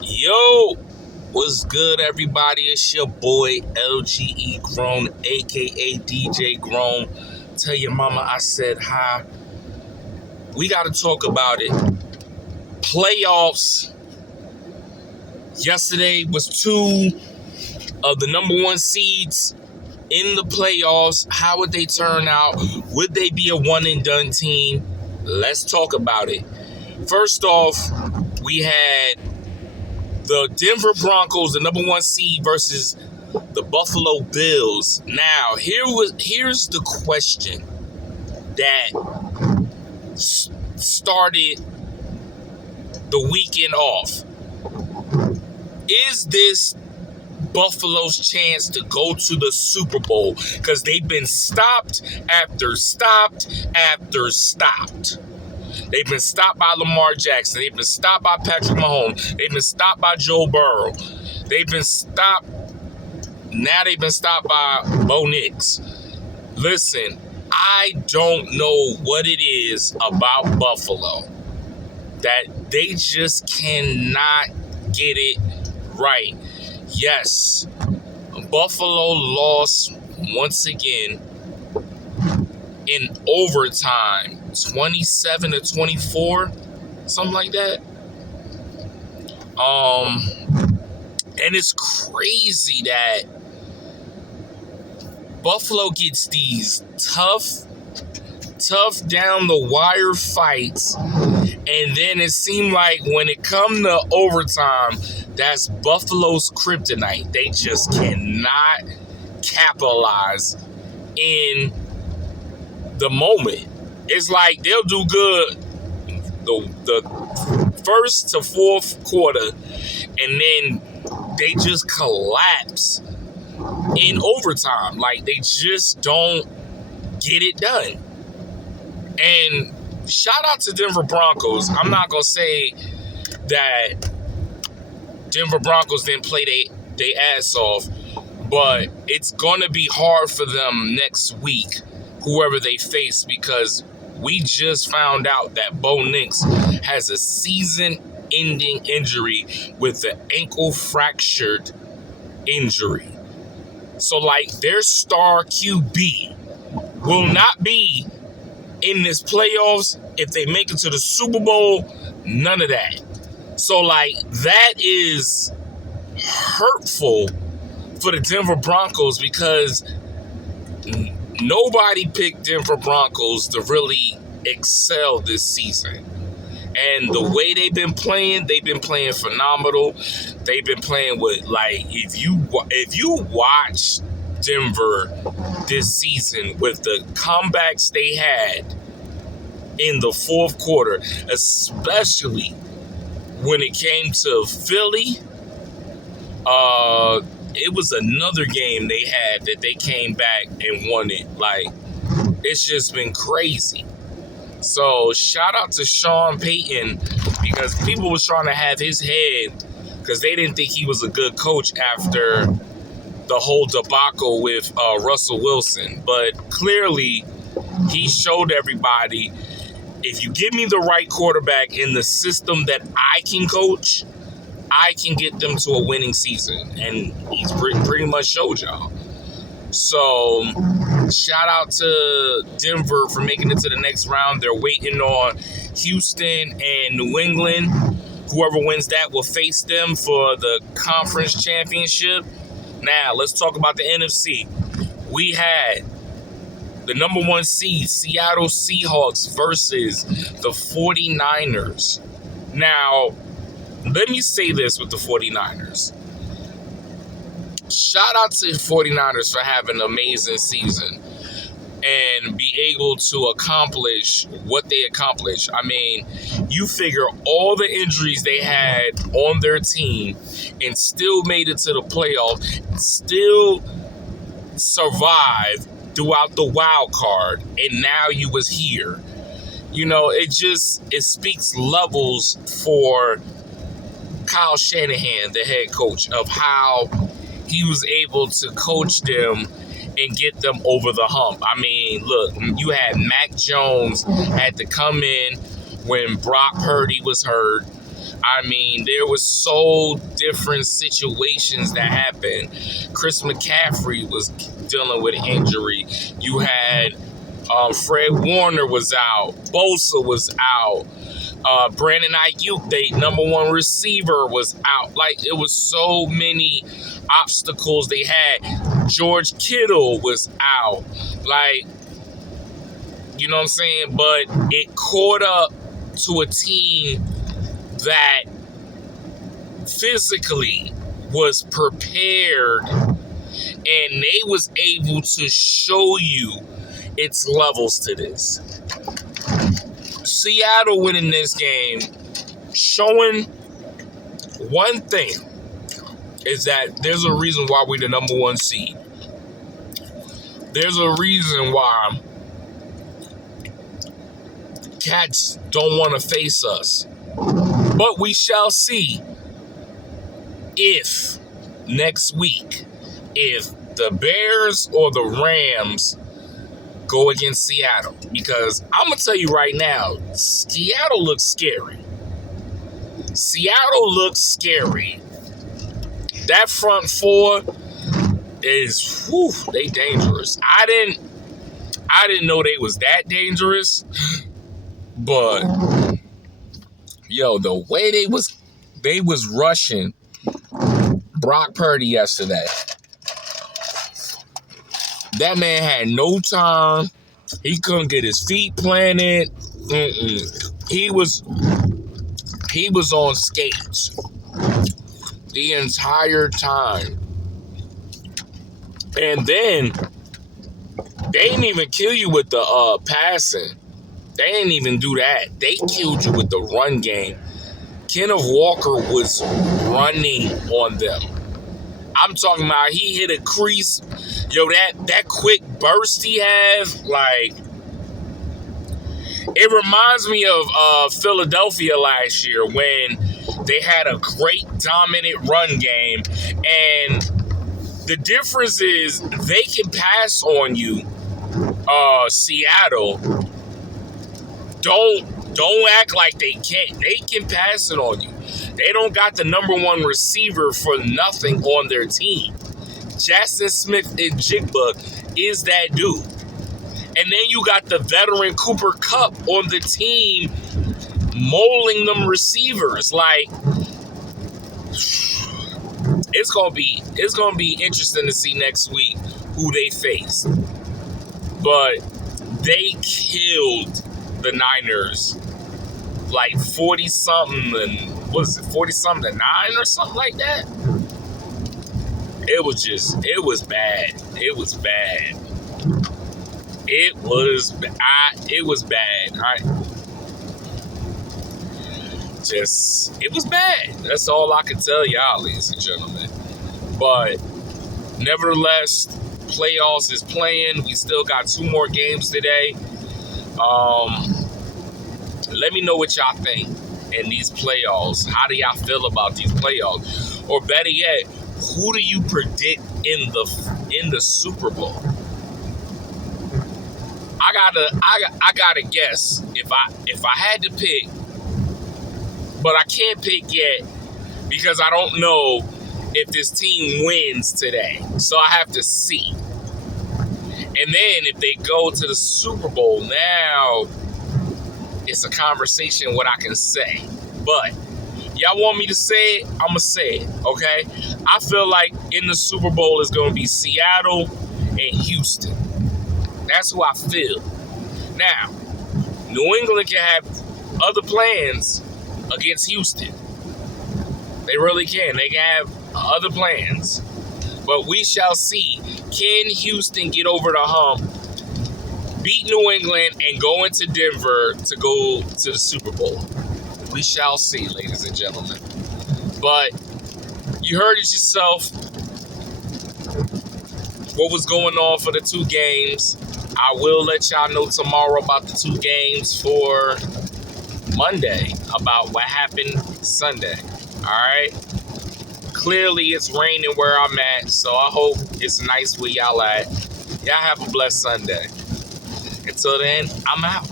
Yo, what's good, everybody? It's your boy LGE Grown, aka DJ Grown. Tell your mama I said hi. We got to talk about it. Playoffs. Yesterday was two of the number one seeds in the playoffs. How would they turn out? Would they be a one and done team? Let's talk about it. First off, we had the Denver Broncos, the number one seed, versus the Buffalo Bills. Now, here's the question that started the weekend off. Is this Buffalo's chance to go to the Super Bowl? Because they've been stopped after stopped after stopped. They've been stopped by Lamar Jackson. They've been stopped by Patrick Mahomes. They've been stopped by Joe Burrow. They've been stopped. Now they've been stopped by Bo Nix. Listen, I don't know what it is about Buffalo that they just cannot get it right. Yes, Buffalo lost once again in overtime, 27-24, something like that. And it's crazy that Buffalo gets these tough down the wire fights, and then it seemed like when it come to overtime, that's Buffalo's kryptonite. They just cannot capitalize in the moment. It's like they'll do good the first to fourth quarter, and then they just collapse in overtime. Like, they just don't get it done. And shout out to Denver Broncos. I'm not gonna say that Denver Broncos didn't play they ass off, but it's gonna be hard for them next week, whoever they face, because we just found out that Bo Nix has a season-ending injury with the ankle fractured injury. So, like, their star QB will not be in this playoffs. If they make it to the Super Bowl, none of that. So, like, that is hurtful for the Denver Broncos, because nobody picked Denver Broncos to really excel this season. And the way they've been playing phenomenal. They've been playing with, like, if you watch Denver this season with the comebacks they had in the fourth quarter, especially when it came to Philly, it was another game they had that they came back and won it. Like, it's just been crazy. So shout out to Sean Payton, because people was trying to have his head because they didn't think he was a good coach after the whole debacle with Russell Wilson. But clearly, he showed everybody, if you give me the right quarterback in the system that I can coach, I can get them to a winning season. And he's pretty much showed y'all. So, shout out to Denver for making it to the next round. They're waiting on Houston and New England. Whoever wins that will face them for the conference championship. Now, let's talk about the NFC. We had the number one seed, Seattle Seahawks, versus the 49ers. Now, let me say this with the 49ers. Shout out to the 49ers for having an amazing season and be able to accomplish what they accomplished. I mean, you figure all the injuries they had on their team and still made it to the playoffs, still survived throughout the wild card, and now you was here. You know, it speaks levels for Kyle Shanahan, the head coach, of how he was able to coach them and get them over the hump. I mean, look, you had Mac Jones had to come in when Brock Purdy was hurt. I mean, there was so different situations that happened. Chris McCaffrey was dealing with an injury. You had Fred Warner was out. Bosa was out. Brandon Ayuk, the #1 receiver, was out. Like, it was so many obstacles they had. George Kittle was out. Like, you know what I'm saying? But it caught up to a team that physically was prepared, and they was able to show you its levels to this. Seattle winning this game, showing one thing, is that there's a reason why we're the #1 seed. There's a reason why cats don't want to face us. But we shall see if next week, if the Bears or the Rams go against Seattle. Because I'm going to tell you right now, Seattle looks scary. Seattle looks scary. That front four is, whew, they dangerous. I didn't know they was that dangerous. But, yo, the way they was rushing Brock Purdy yesterday. That man had no time. He couldn't get his feet planted. He was on skates the entire time. And then they didn't even kill you with the passing. They didn't even do that. They killed you with the run game. Kenneth Walker was running on them. I'm talking about he hit a crease. Yo, that quick burst he has, like, it reminds me of Philadelphia last year when they had a great dominant run game. And the difference is they can pass on you, Seattle. Don't act like they can't. They can pass it on you. They don't got the #1 receiver for nothing on their team. Jackson Smith-Njigba is that dude. And then you got the veteran Cooper Kupp on the team molding them receivers. Like, it's gonna be interesting to see next week who they face. But they killed the Niners like 40-something, and what is it, 40-something to 9 or something like that? It was bad. It was bad. It was bad. It was bad. That's all I can tell y'all, ladies and gentlemen. But nevertheless, playoffs is playing. We still got 2 more games today. Let me know what y'all think in these playoffs. How do y'all feel about these playoffs? Or better yet, who do you predict in the Super Bowl? I gotta guess if I had to pick, but I can't pick yet because I don't know if this team wins today. So I have to see. And then if they go to the Super Bowl, now it's a conversation what I can say. But y'all want me to say it? I'm going to say it, okay? I feel like in the Super Bowl it's going to be Seattle and Houston. That's who I feel. Now, New England can have other plans against Houston. They really can. They can have other plans. But we shall see. Can Houston get over the hump, beat New England, and go into Denver to go to the Super Bowl? We shall see, ladies and gentlemen. But you heard it yourself. What was going on for the 2 games. I will let y'all know tomorrow about the 2 games for Monday, about what happened Sunday. All right? Clearly, it's raining where I'm at, so I hope it's nice where y'all at. Y'all have a blessed Sunday. Until then, I'm out.